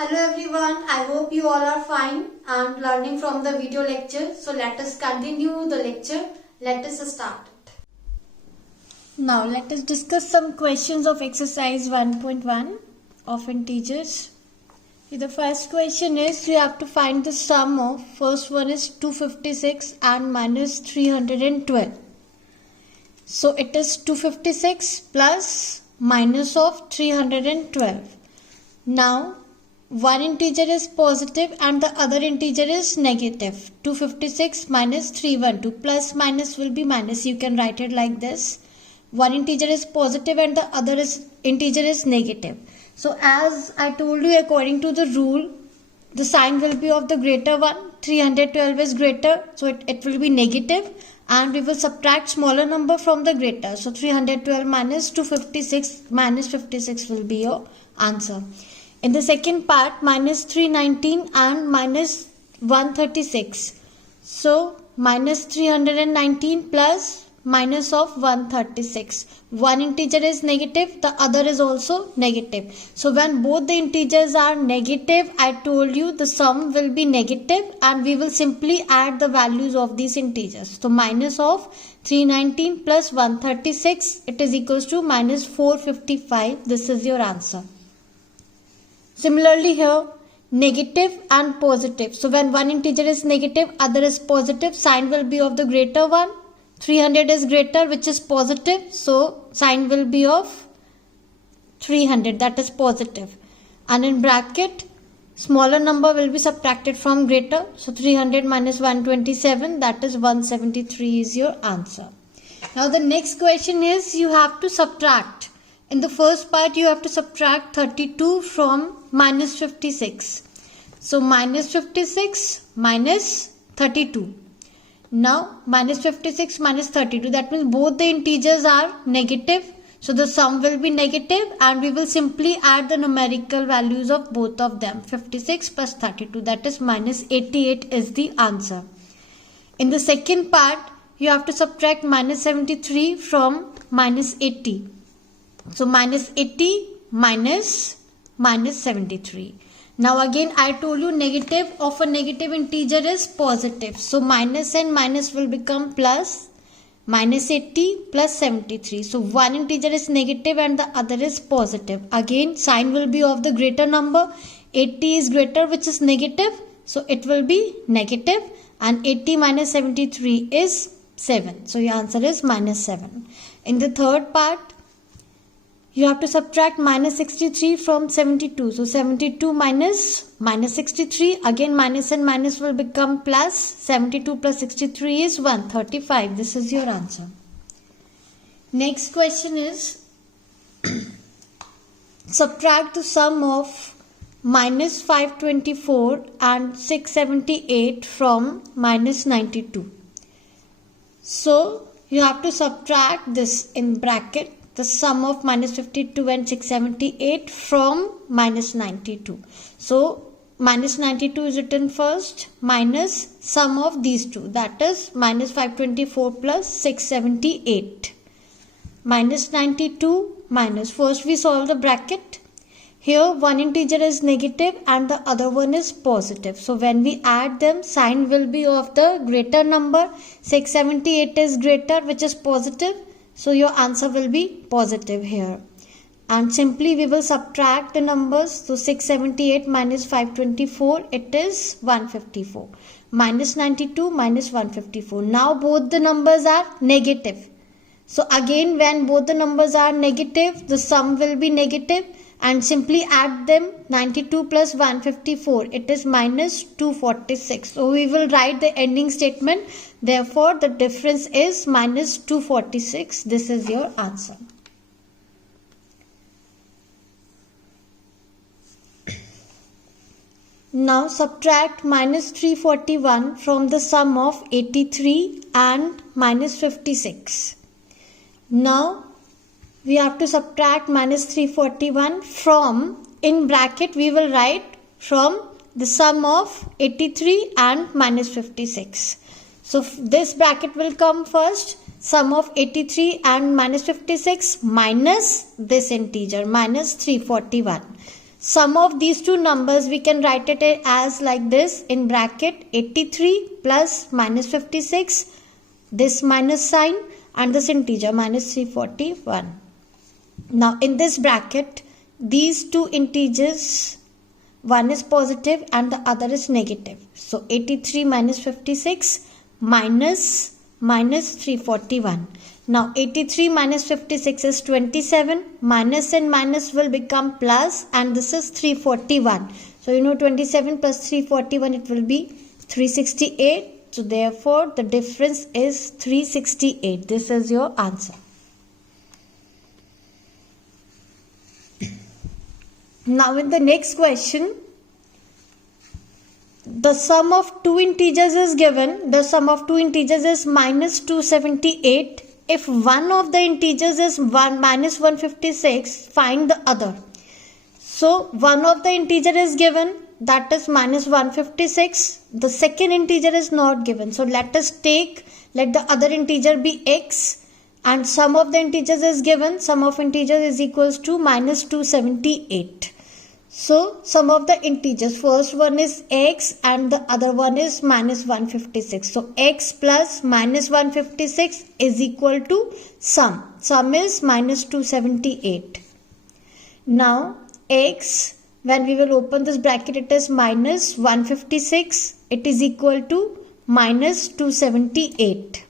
Hello everyone, I hope you all are fine and learning from the video lecture. So let us continue the lecture. Let us start it. Now let us discuss some questions of exercise 1.1 of integers. The first question is you have to find the sum of, first one is 256 and minus 312. So it is 256 plus minus of 312. Now one integer is positive and the other integer is negative. 256 minus 312, plus minus will be minus. You can write it like this. One integer is positive and the other integer is negative. So as I told you, according to the rule, the sign will be of the greater one. 312 is greater, so it will be negative, and we will subtract smaller number from the greater. So 312 minus 256 minus 56 will be your answer. In the second part, minus 319 and minus 136. So minus 319 plus minus of 136. One integer is negative, the other is also negative. So when both the integers are negative, I told you the sum will be negative and we will simply add the values of these integers. So minus of 319 plus 136, it is equals to minus 455. This is your answer. Similarly here, negative and positive. So when one integer is negative, other is positive, sign will be of the greater one. 300 is greater, which is positive. So sign will be of 300, that is positive. And in bracket, smaller number will be subtracted from greater. So 300 minus 127, that is 173 is your answer. Now the next question is you have to subtract. In the first part, you have to subtract 32 from minus 56. So minus 56 minus 32. Now minus 56 minus 32. That means both the integers are negative. So the sum will be negative and we will simply add the numerical values of both of them. 56 plus 32, that is minus 88 is the answer. In the second part, you have to subtract minus 73 from minus 80. So minus 80 minus 73. Now again I told you negative of a negative integer is positive. So minus and minus will become plus. Minus 80 plus 73. So one integer is negative and the other is positive. Again sign will be of the greater number. 80 is greater, which is negative. So it will be negative, and 80 minus 73 is 7. So your answer is minus 7. In the third part, you have to subtract minus 63 from 72. So 72 minus 63. Again minus and minus will become plus. 72 plus 63 is 135. This is your answer. Next question is subtract the sum of minus 524 and 678 from minus 92. So you have to subtract this in bracket, the sum of minus 52 and 678 from minus 92. So minus 92 is written first, minus sum of these two, that is minus 524 plus 678. Minus 92 minus, first we solve the bracket. Here one integer is negative and the other one is positive. So when we add them, sign will be of the greater number. 678 is greater, which is positive. So your answer will be positive here. And simply we will subtract the numbers. So 678 minus 524, it is 154. Minus 92 minus 154. Now both the numbers are negative. So again when both the numbers are negative, the sum will be negative. And simply add them. 92 plus 154, it is minus 246. So we will write the ending statement. Therefore the difference is minus 246. This is your answer. Now subtract minus 341 from the sum of 83 and minus 56. Now we have to subtract minus 341 from, in bracket we will write from the sum of 83 and minus 56. So this bracket will come first, sum of 83 and minus 56 minus this integer minus 341. Sum of these two numbers, we can write it as like this in bracket 83 plus minus 56, this minus sign and this integer minus 341. Now in this bracket, these two integers, one is positive and the other is negative. So 83 minus 56 minus 341. Now 83 minus 56 is 27. Minus and minus will become plus, and this is 341. So you know 27 plus 341, it will be 368. So therefore the difference is 368. This is your answer. Now in the next question, the sum of two integers is given. The sum of two integers is minus 278. If one of the integers is minus 156, find the other. So one of the integer is given, that is minus 156. The second integer is not given. So let the other integer be x, and sum of the integers is given. Sum of integers is equals to minus 278. So sum of the integers, first one is x and the other one is minus 156. So x plus minus 156 is equal to sum. Sum is minus 278. Now x, when we will open this bracket, it is minus 156. It is equal to minus 278.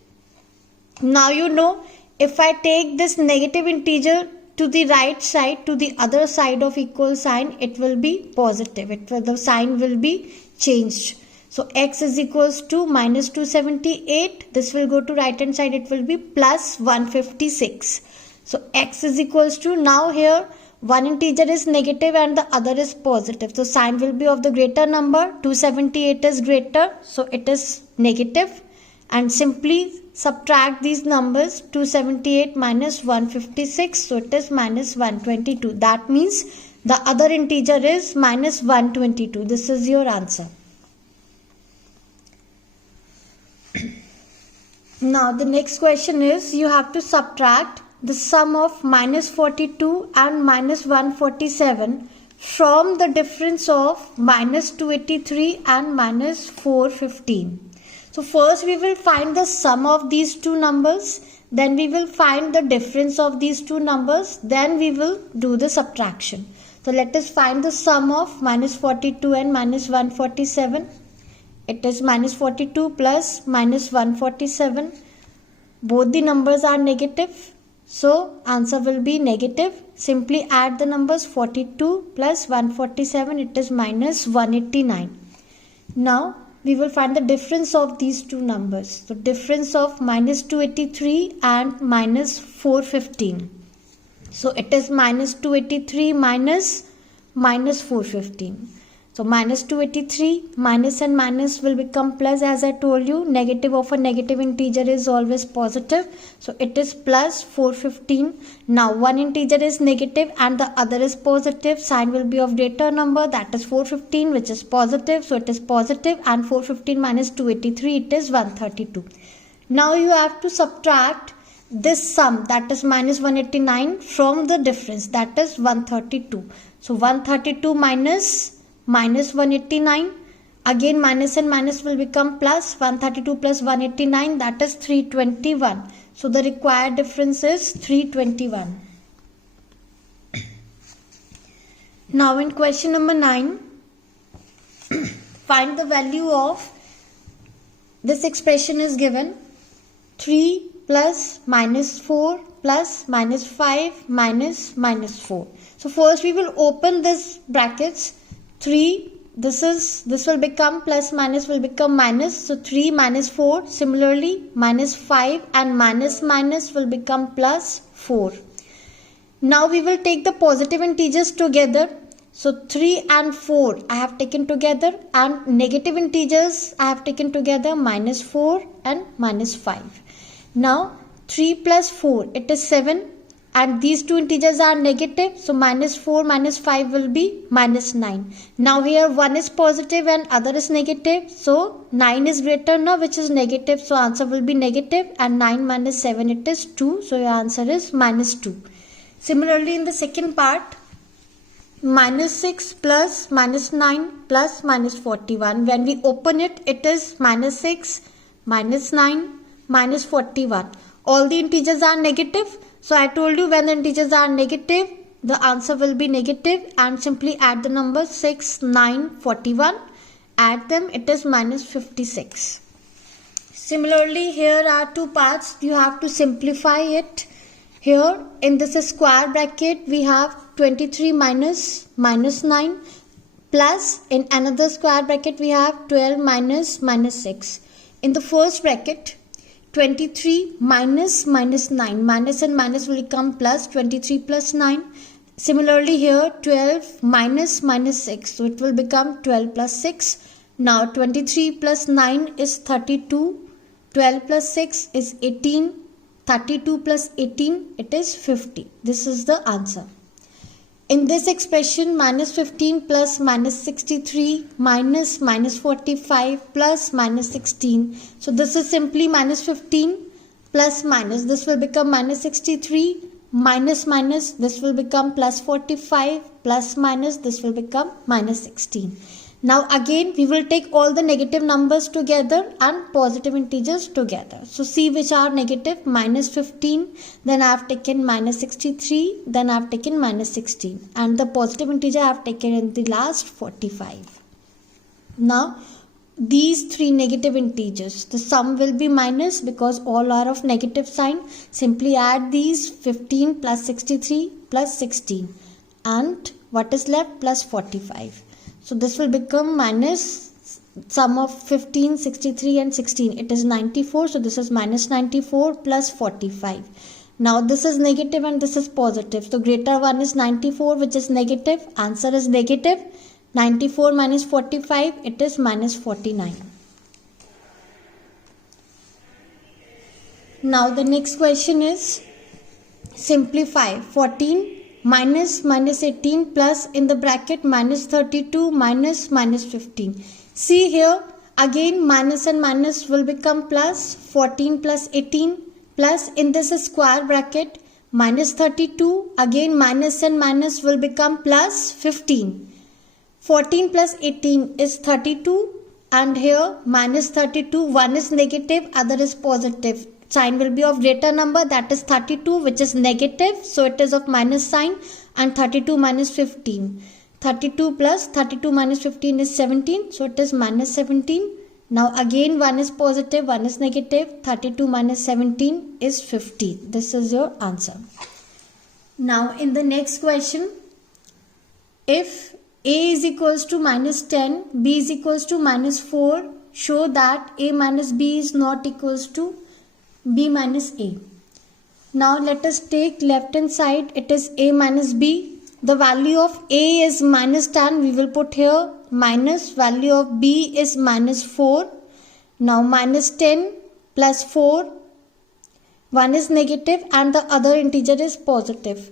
Now you know, if I take this negative integer to the right side, to the other side of equal sign, it will be positive. The sign will be changed. So x is equals to minus 278. This will go to right hand side. It will be plus 156. So x is equals to, now here one integer is negative and the other is positive. So sign will be of the greater number. 278 is greater, so it is negative. And simply subtract these numbers, 278 minus 156, so it is minus 122. That means the other integer is minus 122. This is your answer. Now the next question is, you have to subtract the sum of minus 42 and minus 147 from the difference of minus 283 and minus 415. So first we will find the sum of these two numbers, then we will find the difference of these two numbers, then we will do the subtraction. So let us find the sum of minus 42 and minus 147. It is minus 42 plus minus 147. Both the numbers are negative, so answer will be negative. Simply add the numbers, 42 plus 147, it is minus 189. Now we will find the difference of these two numbers. So difference of minus 283 and minus 415. So it is minus 283 minus 415. So minus 283, minus and minus will become plus. As I told you, negative of a negative integer is always positive. So it is plus 415. Now one integer is negative and the other is positive. Sign will be of greater number, that is 415, which is positive. So it is positive, and 415 minus 283, it is 132. Now you have to subtract this sum, that is minus 189, from the difference, that is 132. So 132 minus 189, again minus and minus will become plus. 132 plus 189, that is 321. So the required difference is 321. Now in question number 9, find the value of this expression is given 3 plus minus 4 plus minus 5 minus 4. So first we will open this brackets. 3, this will become plus, minus will become minus. So 3 minus 4, similarly minus 5 and minus will become plus 4. Now we will take the positive integers together. So 3 and 4 I have taken together, and negative integers I have taken together, minus 4 and minus 5. Now 3 plus 4, it is 7. And these two integers are negative, so minus 4 minus 5 will be minus 9. Now here one is positive and other is negative, so 9 is greater now, which is negative, so answer will be negative, and 9 minus 7, it is 2, so your answer is minus 2. Similarly in the second part, minus 6 plus minus 9 plus minus 41. When we open it, it is minus 6, minus 9, minus 41. All the integers are negative. So I told you when the integers are negative, the answer will be negative, and simply add the numbers 6, 9, 41. Add them, it is minus 56. Similarly, here are two parts. You have to simplify it. Here in this square bracket we have 23 minus 9 plus in another square bracket we have 12 minus 6. In the first bracket 23 minus 9, minus and minus will become plus, 23 plus 9. Similarly here 12 minus 6, so it will become 12 plus 6. Now 23 plus 9 is 32, 12 plus 6 is 18, 32 plus 18, it is 50. This is the answer. In this expression, minus 15 plus minus 63 minus 45 plus minus 16. So this is simply minus 15 plus minus. This will become minus 63 minus this will become plus 45 plus minus this will become minus 16. Now again we will take all the negative numbers together and positive integers together. So see which are negative. Minus 15, then I have taken minus 63, then I have taken minus 16, and the positive integer I have taken in the last 45. Now these three negative integers, the sum will be minus because all are of negative sign. Simply add these 15 plus 63 plus 16, and what is left? Plus 45. So this will become minus sum of 15, 63 and 16. It is 94. So this is minus 94 plus 45. Now this is negative and this is positive. So greater one is 94, which is negative. Answer is negative. 94 minus 45, it is minus 49. Now the next question is simplify 14 minus 18 plus in the bracket minus 32 minus 15. See here again minus and minus will become plus, 14 plus 18 plus in this square bracket minus 32, again minus and minus will become plus 15. 14 plus 18 is 32, and here minus 32, one is negative, other is positive. Sign will be of greater number, that is 32, which is negative, so it is of minus sign, and 32 minus 15. 32 plus 32 minus 15 is 17, so it is minus 17. Now again one is positive, one is negative. 32 minus 17 is 50. This is your answer. Now in the next question, if A is equals to minus 10, B is equals to minus 4, show that A minus B is not equals to B minus A. Now let us take left hand side, it is A minus B. The value of A is minus 10, we will put here minus, value of B is minus 4. Now minus 10 plus 4, one is negative and the other integer is positive.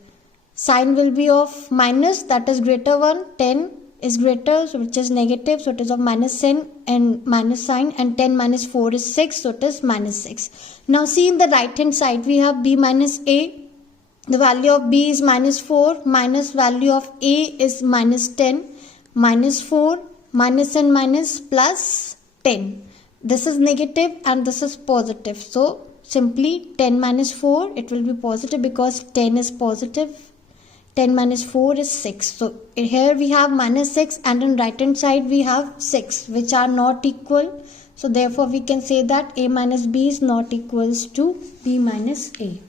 Sign will be of minus, that is greater one, 10 is greater, so which is negative, so it is of minus 10 and minus sign, and 10 minus 4 is 6, so it is minus 6. Now see in the right hand side we have B minus A. The value of B is minus 4, minus value of A is minus 10, minus 4, minus and minus plus 10. This is negative and this is positive, so simply 10 minus 4, it will be positive because 10 is positive. 10 minus 4 is 6. So here we have minus 6 and on right hand side we have 6, which are not equal. So therefore we can say that A minus B is not equals to B minus A.